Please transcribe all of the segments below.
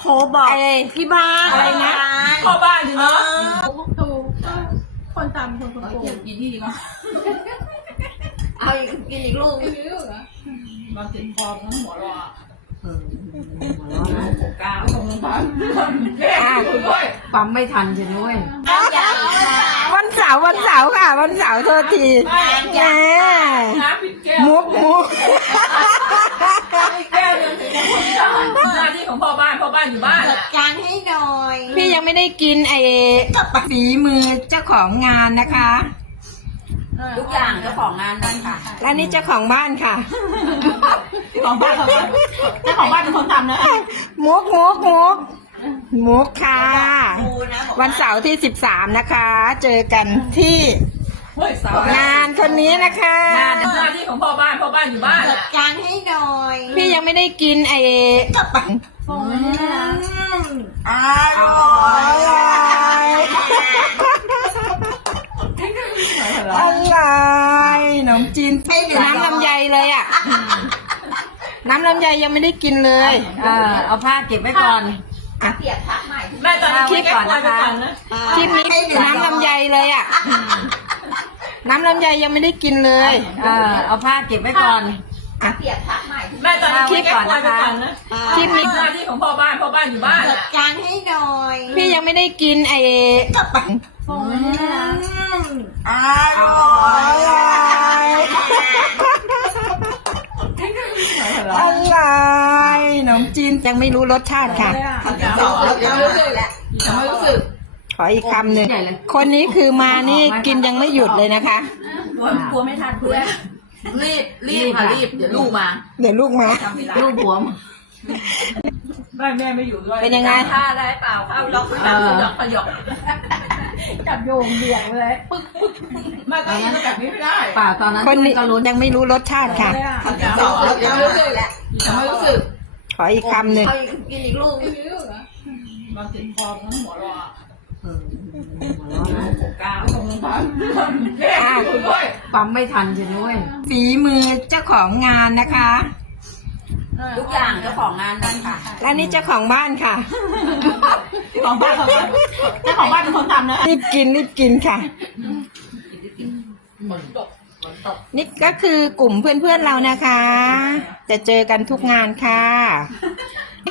โทรบอกไอ้ที่บ้านอะไรนะพ่อบ้านอยู่เนาะถูกคนตำคนโกงกี่ที่มาเอาอีกกินอีกลูกไม่รู้เหรอมาเจ็บคอทั้งหัวเราะเออหัวเราะนะหกเก้าตรงนั้นแม่ด้วยปั๊มไม่ทันใช่ไหมเว้ยอย่าเอามาวันเสาร์วันเสาร์ค่ะ วันเสาร์โทษทีแหมน้ำปิดแก้วมุกมุก หน้าที่ของพ่อบ้านพ่อบ้านอยู่บ้านจัดการให้หน่อยพี่ยังไม่ได้กินไอ้ฝีมือเจ้าของงานนะคะ ทุกอย่างเจ้าของงานนั่นค่ะและนี่เจ้าของบ้านค่ะ ของบ้านเขาเจ้าของบ้านเป็นคนทำนะมุกมุกมุกมุกค่ะครูนะบอกวันเสาร์ที่13นะคะ เจอกันที่ เฮ้ยสาวงานคนนี้นะคะ งานหน้าที่ของพ่อบ้านพ่อบ้านอยู่บ้านจัดการให้หน่อยพี่ยังไม่ได้กินไอ้อืมออร่อยร่อยอร่อยขนมจีนน้ำลำไยเลยอะ น้ำลำไยยังไม่ได้กินเลยเออเอาผ้าเก็บไว้ก่อนเปลี่ยนทักใหม่แม่ตอนนี้คิดก่อนนะคะคลิปนี้น้ำลำไยเลยอะ น้ำลำไยยังไม่ได้กินเลยเออเอาผ้าเก็บไว้ก่อน เปลี่ยนทักใหม่แม่ตอนนี้คิดก่อนนะคะคลิปนี้หน้าที่ของพ่อบ้านพ่อบ้านอยู่บ้านจัดการให้หน่อยพี่ยังไม่ได้กินไอ้อืมออร่อยร่อยอร่อยขนมจีนยังไม่รู้รสชาติค่ะสองแล้วยังรู้สึกแล้วยังไม่รู้สึกข ออีกคำหนึ่งคนนี้คือมานี่กินยังไม่หยุดเลยนะคะ กลัวกลัวไม่ทันเพื่อนรีบรีบค่ะรีบเดี๋ยวลูกมาเดี๋ยวลูกมาทำเวลารูปหัวมแม่แม่ไม่อยู่ด้วยเป็นยังไงท่าได้เปล่าเข้าล็อกขยับขยับขยับจับโยงเบี่ยงเลยแม่ก็ยิงแบบนี้ไม่ได้เปล่าตอนนั้นคนนี้ก็รู้ยังไม่รู้รสชาติค่ะสองแล้วยังรู้สึกแล้วยังไม่รู้สึกขออีกคำหนึ่งเอาอีกกินอีกลูกไม่รู้เหรอมาเจ็บคอทั้งหัวเราะเออ ปั๊มไม่ทันใช่ไหมเว้ยฝีมือเจ้าของงานนะคะ ทุกอย่างเจ้าของงานนั่นค่ะ และนี่เจ้าของบ้านค่ะของบ้านเขาเจ้าของบ้านเป็นคนทำนะรีบกินรีบกินค่ะฝนตกฝนตกนี่ก็คือกลุ่มเพื่อนๆเรานะคะ จะเจอกันทุกงานค่ะ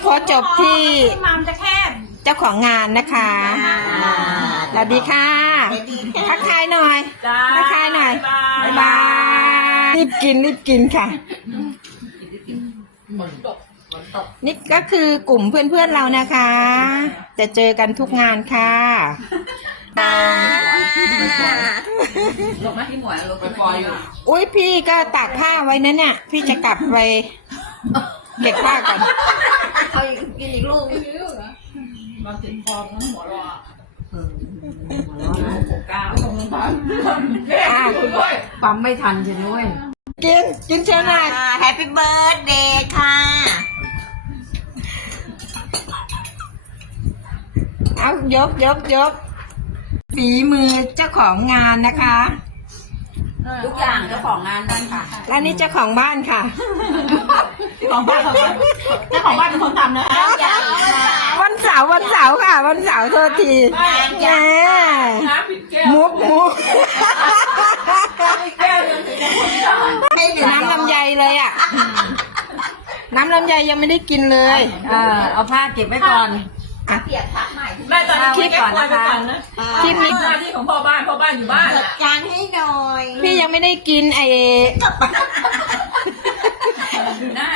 ขอจบที่มามจะแคบเจ้าของงานนะคะ สวัสดีค่ะ ทักทายหน่อยจ้าทักทายหน่อยบ๊ายบาย รีบกินรีบกินค่ะฝนตกฝนตกนี่ก็คือกลุ่มเพื่อนๆเรานะคะ จะเจอกันทุกงานค่ะลงมาที่หมวยลงไปปล่อยอยู่อุ้ยพี่ก็ตากผ้าไว้นะเนี่ย พี่จะกลับไปเก็บผ้าก่อนเอาอีกกินอีกลูกไม่รู้เหรอมาเจ็บคอทั้งหัวเราะเออ ปั๊มไม่ทันใช่ไหมเว้ยกิน กินเชิญหน่อยแฮปปี้เบิร์ดเดย์ค่ะ เอายกยกยกฝีมือเจ้าของงานนะคะ ทุกอย่างเจ้าของงานนั่นค่ะ และนี่เจ้าของบ้านค่ะ เจ้าของบ้านเจ้าของบ้านเป็นคนทำนะอย่ สาร์วันเสาร์ค่ะ วันเสาร์โทษทีแหมน้ำปิดแก้วมุกมุกปิดแก้วยังถึงจะคนไม่ได้ให้ดื่มน้ำลำไยเลยอะ น้ำลำไยยังไม่ได้กินเลย เออเอาผ้าเก็บไว้ก่อน เปลี่ยนทักใหม่แม่ตอนนี้คิดก่อนนะคะคลิปนี้หน้าที่ของพ่อบ้านพ่อบ้านอยู่บ้านจัดการให้หน่อยพี่ยังไม่ได้กินไอ้อยู่หน้า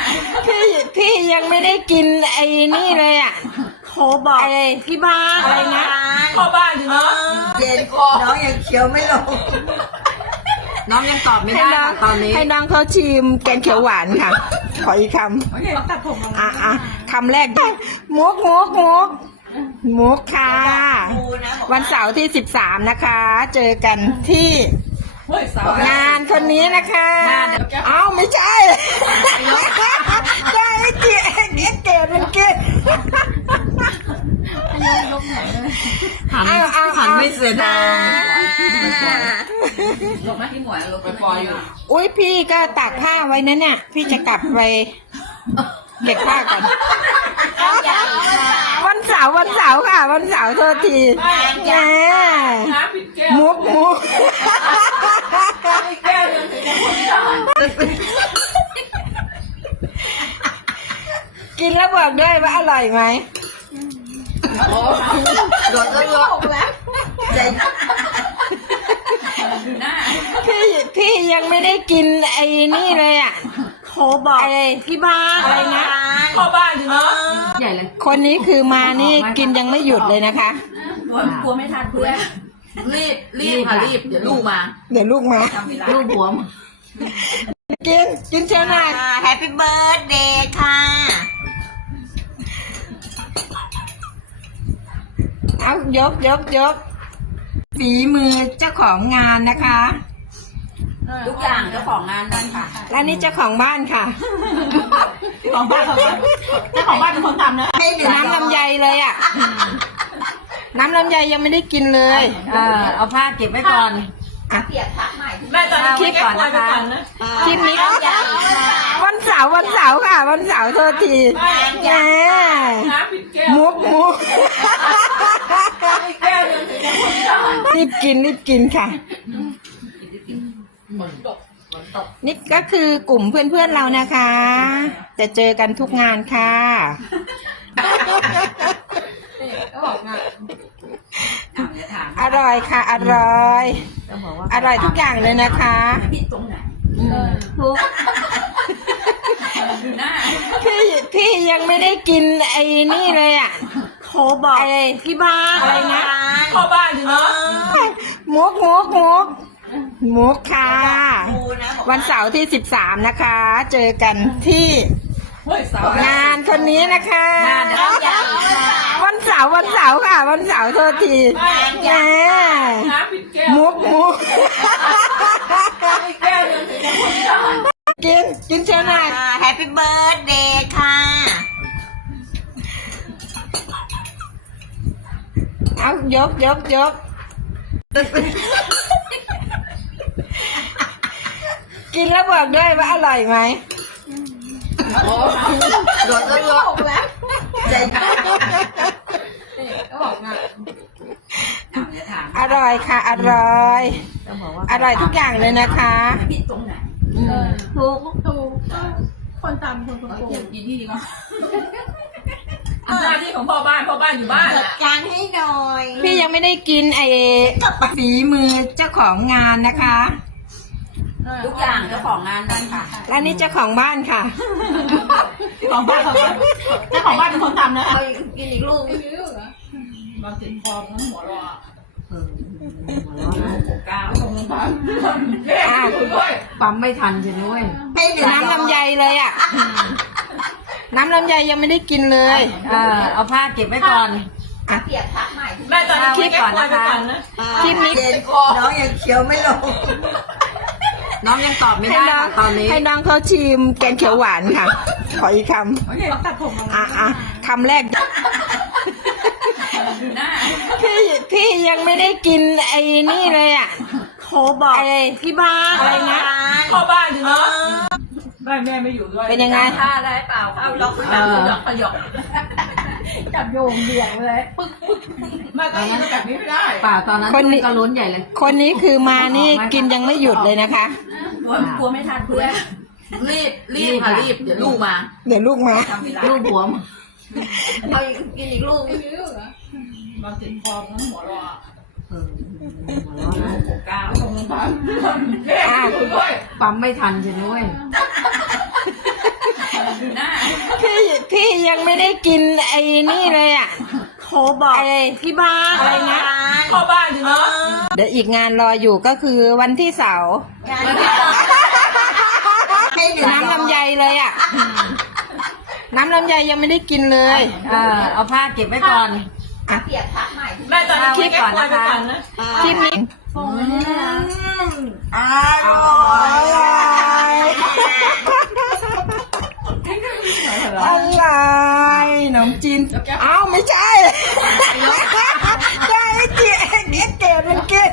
พี่พี่ยังไม่ได้กินไอ้นี่เลยอะ โทรบอกไอ้ที่บ้านอะไรนะพ่อบ้านอยู่เนาะเย็นน้องยังเคี้ยวไม่ลงน้องยังตอบไม่ให้ได้น้องตอนนี้ให้น้องเขาชิมแกงเขียวหวานค่ะ ขออีกคำตัดผมมาอะอะคำแรกมุกมุกมุกมุกค่ะครูนะบอกวันเสาร์ที่13นะคะ เจอกันที่เฮ้ยสาวงานคนนี้นะคะ เอ้าไม่ใช่ใช่เกียเกียเกดมันเกด หันเอาเอาหันเอาไม่เสียดายลงมาที่หมวยลงไปปล่อยอยู่อุ้ยพี่ก็ตากผ้าไว้นะเนี่ย พี่จะกลับไปเก็บผ้าก่อนอย่าเอามาร์วันเสาร์ค่ะ วันเสาร์โทษทีแหมน้ำปิดแก้วมุกมุกอีกแก้วหนึงถึงจะพ้นได้กินแล้วบอกด้วยว่าอร่อยไหม โดนก็ยกใจดูหน้าพี่พี่ยังไม่ได้กินไอ้นี่เลยอะโทรบอกไอ้ที่บ้านอะไรนะพ่อบ้านอยู่เนาะใหญ่เลยคนนี้คือมานี่กินยังไม่หยุดเลยนะคะกลัวกลัวไม่ทันเพื่อนรีบรีบค่ะรีบเดี๋ยวลูกมา เดี๋ยวลูกมาทำเวลาลูกหัวมกินกินเชียวหน่อยแฮปปี้เบิร์ดเดย์ค่ะ เอายกยกยกฝีมือเจ้าของงานนะคะ ทุกอย่างเจ้าของงานนั่นค่ะ และนี่เจ้าของบ้านค่ะ ของบ้านเขาเจ้าของบ้านเป็นคนทำนะให้เหลือน้ำลำไยเลยอะ น้ำลำไยยังไม่ได้กินเลย เออเอาผ้าเก็บไว้ก่อน แม่ตอนนี้คิดก่อนนะคะคลิปนี้วันเสาร์วันเสาร์ค่ะ วันเสาร์โทษทีแหมน้ำปิดแก้วมุกมุกอีกแก้วหนึงถึงจะพ้นได้รีบกินรีบกินค่ะ นี่ก็คือกลุ่มเพื่อนๆเรานะคะ จะเจอกันทุกงานค่ะก็บ อกงานอร่อยค่ะ อร่อยต้องบอกว่าอร่อยทุกอย่างเลยนะคะผิดตรงไหนทุกดูหน้าพี่พี่ยังไม่ได้กินไอ้นี่เลยอะโทรบอกไอ้ที่บ้านอะไรนะพ่อบ้านอยู่เนาะมุกมุกมุกมุกค่ะครูนะวันเสาร์ที่สิบสามนะคะ เจอกันที่เฮ้ยสาวงานคนนี้นะคะงานนะวันเสาร์วันเสาร์ค่ะ วันเสาร์โทษทีแหมน้ำปิดแก้วมุกมุกอีกแก้วหนึงถึงจะพ้นได้กินกินเชียวหน่อยแฮปปี้เบิร์ดเดย์ค่ะ เอายกยกยกกินแล้วบอกด้วยว่าอร่อยไหมโดนก็ยกใจก็ บอกงานอร่อยค่ะ อร่อย ต้องบอกว่าอร่อยทุกอย่างเลยนะคะ ผิดตรงไหนถูกถูกคนตำคนโกงกี่ที่ก็หน้าที่ของพ่อบ้านพ่อบ้านอยู่บ้านจัดการให้หน่อย พี่ยังไม่ได้กินไอ้ฝีมือเจ้าของงานนะคะ ทุกอย่างเจ้าของงานนั่นค่ะ และนี่เจ้าของบ้านค่ะของบ้านเขาเจ้าของบ้านเป็นคนทำนะไปกินอีกลูกซื้อเหรอ มาติดคอทั้งหัวรอเก้าตรงนั้นเลขอยู่ด้วยปั๊มไม่ทันใช่ไหมเว้ยน้ำลำไยเลยอะ น้ำลำไยยังไม่ได้กินเลย เออเอาผ้าเก็บไว้ก่อนเปียกผ้าใหม่แม่ตอนนี้คิดก่อนนะคะคลิปนี้น้องยังเคี้ยวไม่ลงน้องยังตอบไม่ได้ตอนนี้ให้น้องเขาชิมแกงเขียวหวานค่ะ ขออีกคำอะอะคำแรก ดูหน้าพี่พี่ยังไม่ได้กินไอ้นี่เลยอะโทรบอกไอ้ที่บ้านอะไรนะพ่อบ้านอยู่เนาะบ้านแม่ไม่อยู่ด้วยเป็นยังไงท่าได้เปล่าเอาล็อกขยับขยับขยับจับโยงเบี่ยงเลยปึ๊กปึ๊กแม่ก็ยินแบบนี้ไม่ได้ป่าตอนนั้นคนนี้ก็ลุ้นใหญ่เลย คนนี้คือมานี่กินยังไม่หยุดเลยนะคะกลัวกลัวไม่ทันเพื่อนรีบรีบค่ะรีบเดี๋ยวลูกมา เดี๋ยวลูกมาทำเวลา ลูกหัวมไปกินอีกลูกซื้อเหรอมาติดคอทั้งหัวรอเออหัวเราะนะหกเก้าตรงนั้นเลขอยู่ด้วยปั๊มไม่ทันใช่ไหมเว้ยดูหน้าพี่พี่ยังไม่ได้กินไอ้นี่เลยอะโทรบอกไอ้ที่บ้านอะไรนะพ่อบ้านอยู่เนาะเดี๋ยวอีกงานรออยู่ก็คือวันที่เสาร์ให้เหลือน้ำลำไยเลยอะ น้ำลำไยยังไม่ได้กินเลย เออเอาผ้าเก็บไว้ก่อนแม่ตอนนี้คิดก่อนนะคะคลิปนี้อร่อยอะไรขนมจีนเอ้าไม่ใช่ได้ไอ้เจ๊เด็กเกดมันกิน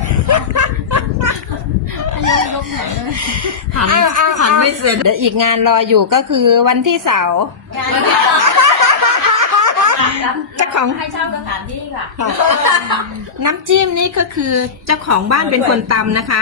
หัน เอาเอา หั เอา น ไม่เสร็จเดี๋ยวอีกงานรออยู่ก็คือวันที่เสาร์เจ้าของให้เช่าสถานที่ค่ะ น้ำจิ้มนี่ก็คือเจ้าของบ้านเป็นคนตำนะคะ